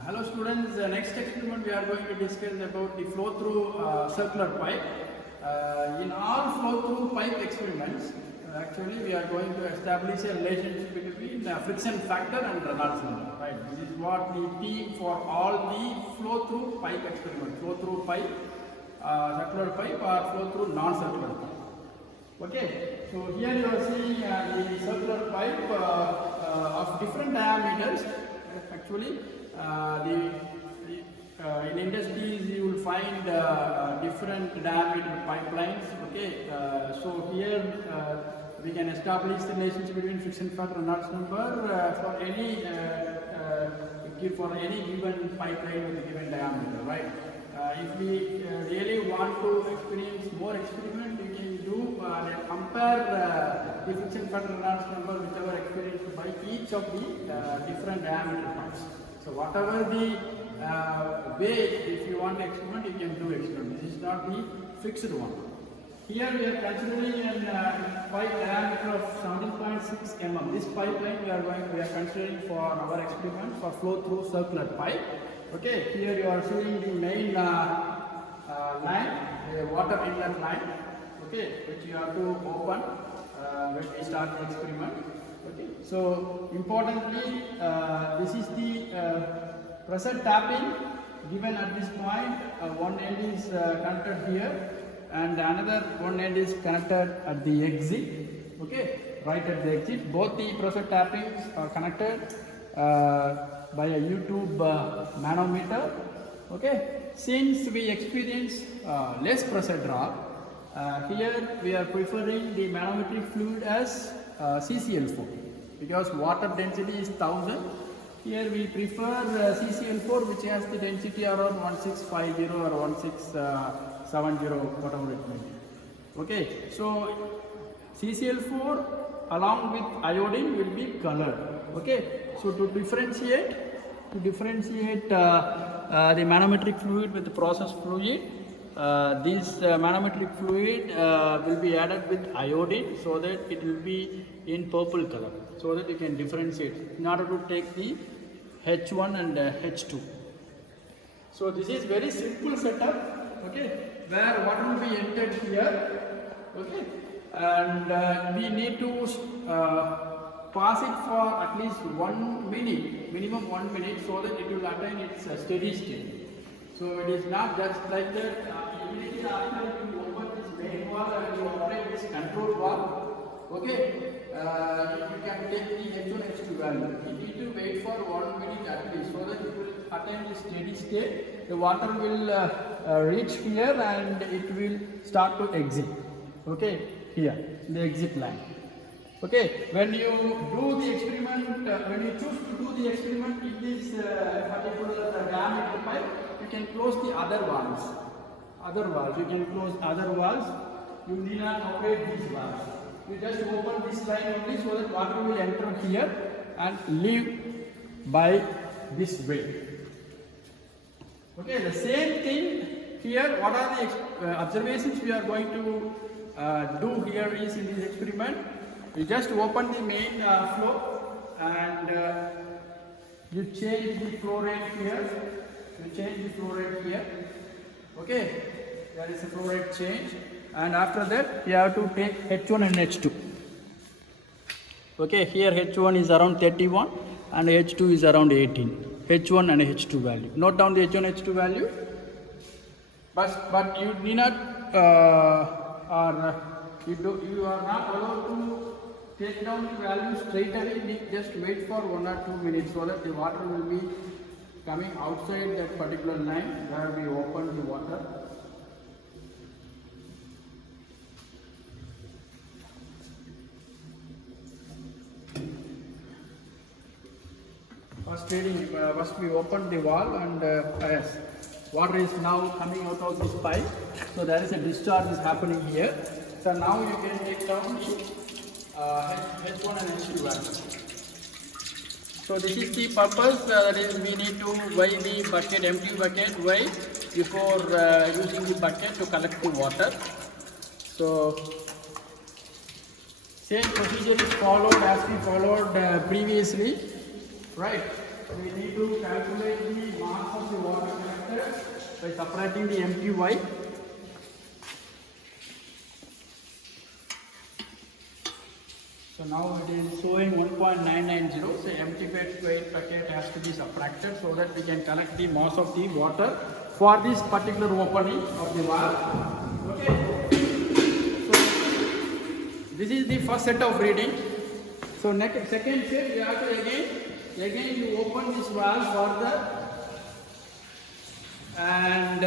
Hello students, next experiment we are going to discuss about the flow through circular pipe. In all flow through pipe experiments, actually we are going to establish a relationship between friction factor and Reynolds number. Right? This is what the theme for all the flow through pipe experiment. Flow through pipe, circular pipe or flow through non-circular pipe. Okay, so here you are seeing the circular pipe of different diameters. Actually, in industries you will find different diameter pipelines. Okay, so here we can establish the relationship between friction factor and Reynolds number for any given pipeline with a given diameter, right? If we really want to experience more experiment, we can do compare the friction factor and Reynolds number whichever experienced by each of the different diameter pipes. So whatever the way, if you want experiment, you can do experiment. This is not the fixed one. Here we are considering a pipe diameter of 17.6 mm. This pipeline we are considering for our experiment for flow through circular pipe. Okay, here you are seeing the main line, the water inlet line. Okay, which you have to open when we start the experiment. Okay, so importantly, this is the pressure tapping given at this point. One end is connected here and another one end is connected at the exit. Okay, right at the exit. Both the pressure tappings are connected by a YouTube manometer. Okay, since we experience less pressure drop, here we are preferring the manometric fluid as CCl4 because water density is 1000. Here we prefer CCl4 which has the density around 1650 or 1670, whatever it may be. Okay, so CCl4 along with iodine will be colored. Okay, so to differentiate the manometric fluid with the process fluid, this manometric fluid will be added with iodine so that it will be in purple color, so that you can differentiate in order to take the H1 and H2. So this is very simple setup. Okay, where water will be entered here. Okay, and we need to pass it for at least 1 minute, minimum 1 minute, so that it will attain its steady state. So it is not just like that. Immediately after you open this main valve and you operate this control valve, okay, you can take the H1, H2 value. You need to wait for 1 minute at least, so that it will attain the steady state. The water will reach here and it will start to exit. Okay, here, the exit line. Okay, when you do the experiment, when you choose to do the experiment in this particular diameter pipe, you can close the other valves. You can close other valves. You need not operate these valves. You just open this line only so that water will enter here and leave by this way. Okay, the same thing here. What are the observations we are going to do here is in this experiment. You just open the main flow and you change the flow rate here. Okay, there is a flow rate change, and after that you have to take H1 and H2. Okay, here H1 is around 31 and H2 is around 18. H1 and H2 value. Note down the H1 H2 value. But you need not you are not allowed to take down the value straight away. Just wait for 1 or 2 minutes so that the water will be coming outside that particular line where we open the water. First we open the valve and yes, water is now coming out of this pipe. So there is a discharge is happening here. So now you can take down H1 and H2 value. So this is the purpose, that is we need to weigh the bucket, empty bucket, weigh before using the bucket to collect the water. So same procedure is followed as we followed previously, right? we need to calculate the mass of the water collected by subtracting the MQY. So now it is showing 1.990. So empty weight packet has to be subtracted so that we can collect the mass of the water for this particular opening of the valve. Okay. So this is the first set of reading. So next second step, you have to again you open this valve further, and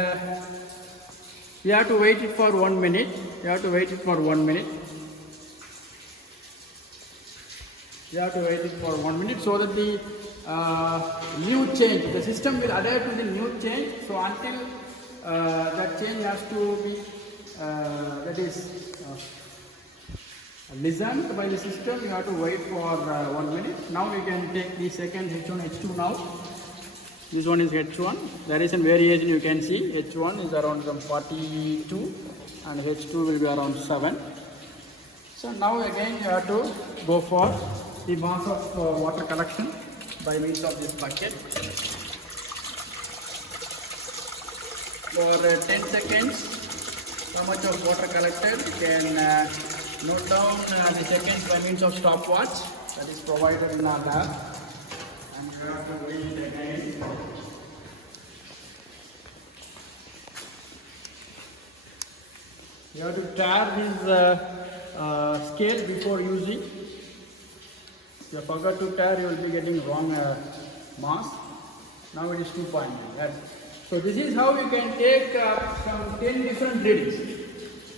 you have to wait it for 1 minute. You have to wait it for 1 minute. You have to wait it for 1 minute so that the new change, the system will adapt to the new change. So until that change has to be listened by the system, you have to wait for 1 minute. Now we can take the second H1, H2 now. This one is H1. There is a variation you can see. H1 is around some 42 and H2 will be around 7. So now again you have to go for the mass of water collection by means of this bucket. For 10 seconds, how much of water collected, you can note down the seconds by means of stopwatch that is provided in our lab. And you have to wait again. You have to tap this scale before using. If you forgot to tap, you will be getting wrong mass. Now it is 2.9. Yes. So this is how you can take some 10 different readings.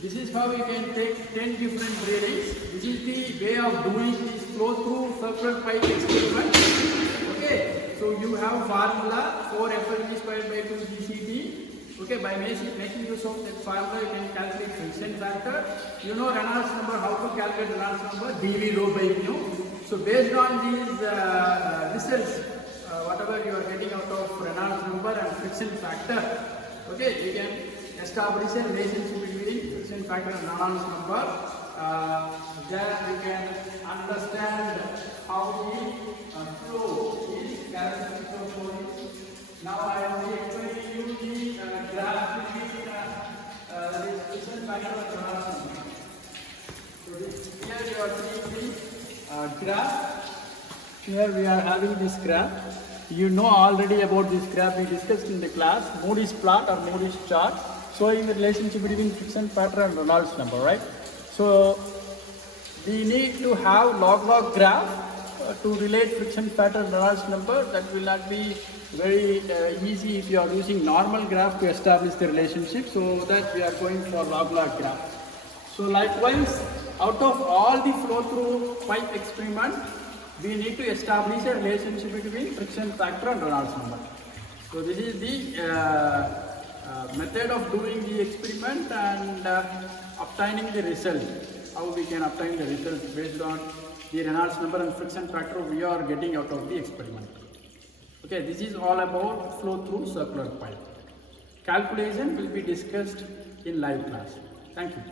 This is how you can take 10 different readings. This is the way of doing this flow through circular pipe experiment. Okay. So you have formula 4FLV squared by 2 GCD. Okay, by making use of that formula, you can calculate friction factor. You know Reynolds number, how to calculate Reynolds number, dV rho by mu. So based on these results, whatever you are getting out of Reynolds number and friction factor, okay, you can establish a relationship between friction factor and Reynolds number. There you can understand how the flow is, characteristic of flow is. Now I will be explaining you the graph between the friction factor and Reynolds number. So here you are seeing the graph. Here we are having this graph. You know already about this graph we discussed in the class. Moody's plot or Moody's chart showing the relationship between friction factor and Reynolds number, right? So we need to have log-log graph to relate friction factor and Reynolds number. That will not be very easy if you are using normal graph to establish the relationship. So that we are going for log-log graph. So likewise, out of all the flow-through pipe experiment, we need to establish a relationship between friction factor and Reynolds number. So this is the method of doing the experiment and obtaining the result. How we can obtain the result based on the Reynolds number and friction factor we are getting out of the experiment. Okay, this is all about flow-through circular pipe. Calculation will be discussed in live class. Thank you.